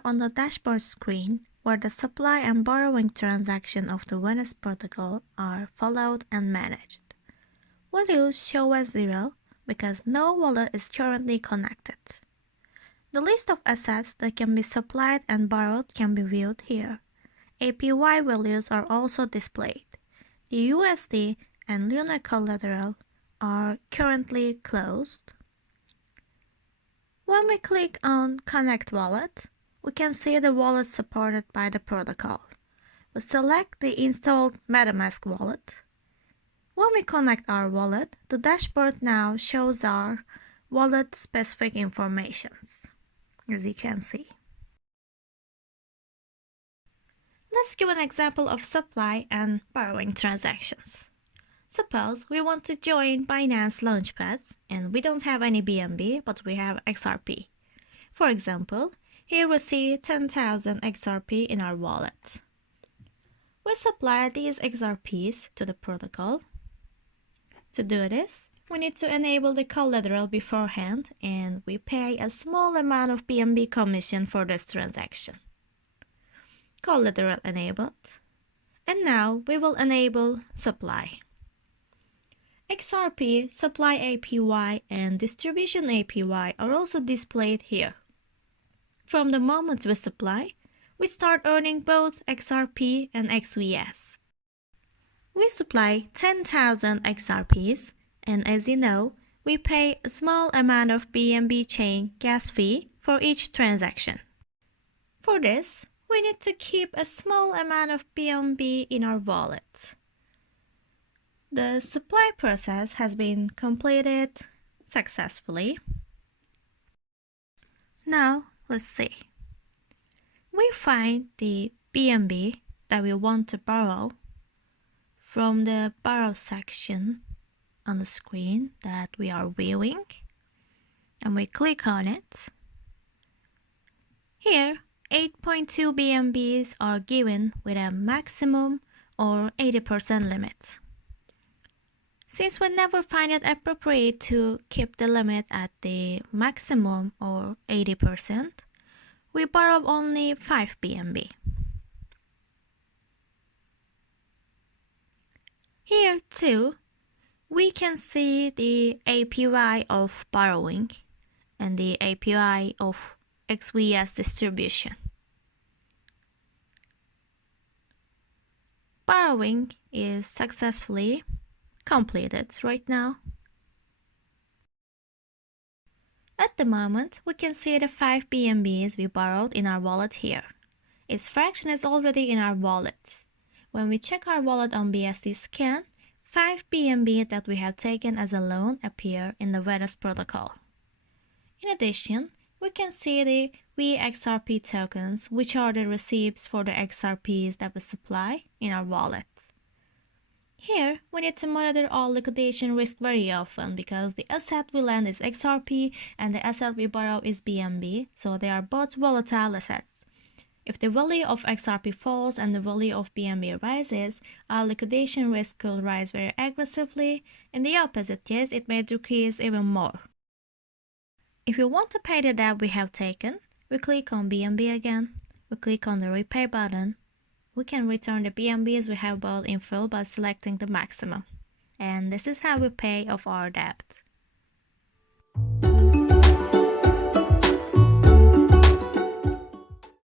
are on the dashboard screen where the supply and borrowing transaction of the Venus protocol are followed and managed. Values show as 0 because no wallet is currently connected. The list of assets that can be supplied and borrowed can be viewed here. APY values are also displayed. The USD and Luna collateral are currently closed. When we click on Connect Wallet, we can see the wallet supported by the protocol. We select the installed MetaMask wallet. When we connect our wallet, the dashboard now shows our wallet-specific information, as you can see. Let's give an example of supply and borrowing transactions. Suppose we want to join Binance Launchpad and we don't have any BNB, but we have XRP. For example, here we see 10,000 XRP in our wallet. We supply these XRPs to the protocol. To do this, we need to enable the collateral beforehand and we pay a small amount of BNB commission for this transaction. Collateral enabled. And now we will enable supply. XRP, supply APY, and distribution APY are also displayed here. From the moment we supply, we start earning both XRP and XVS. We supply 10,000 XRPs, and as you know, we pay a small amount of BNB Chain gas fee for each transaction. For this, we need to keep a small amount of BNB in our wallet. The supply process has been completed successfully. Now, let's see. We find the BNB that we want to borrow from the borrow section on the screen that we are viewing, and we click on it. Here, 8.2 BNBs are given with a maximum or 80% limit. Since we never find it appropriate to keep the limit at the maximum or 80%, we borrow only 5 BNB. Here too, we can see the APY of borrowing and the APY of XVS distribution. Borrowing is successfully completed right now. At the moment, we can see the 5 BNBs we borrowed in our wallet here. Its fraction is already in our wallet. When we check our wallet on BSD scan, 5 BNB that we have taken as a loan appear in the Venus protocol. In addition, we can see the VXRP tokens, which are the receipts for the XRPs that we supply in our wallet. Here, we need to monitor all liquidation risk very often because the asset we lend is XRP and the asset we borrow is BNB, so they are both volatile assets. If the value of XRP falls and the value of BNB rises, our liquidation risk could rise very aggressively. In the opposite case, it may decrease even more. If we want to pay the debt we have taken, we click on BNB again. We click on the repay button. We can return the BNBs we have bought in full by selecting the maximum. And this is how we pay off our debt.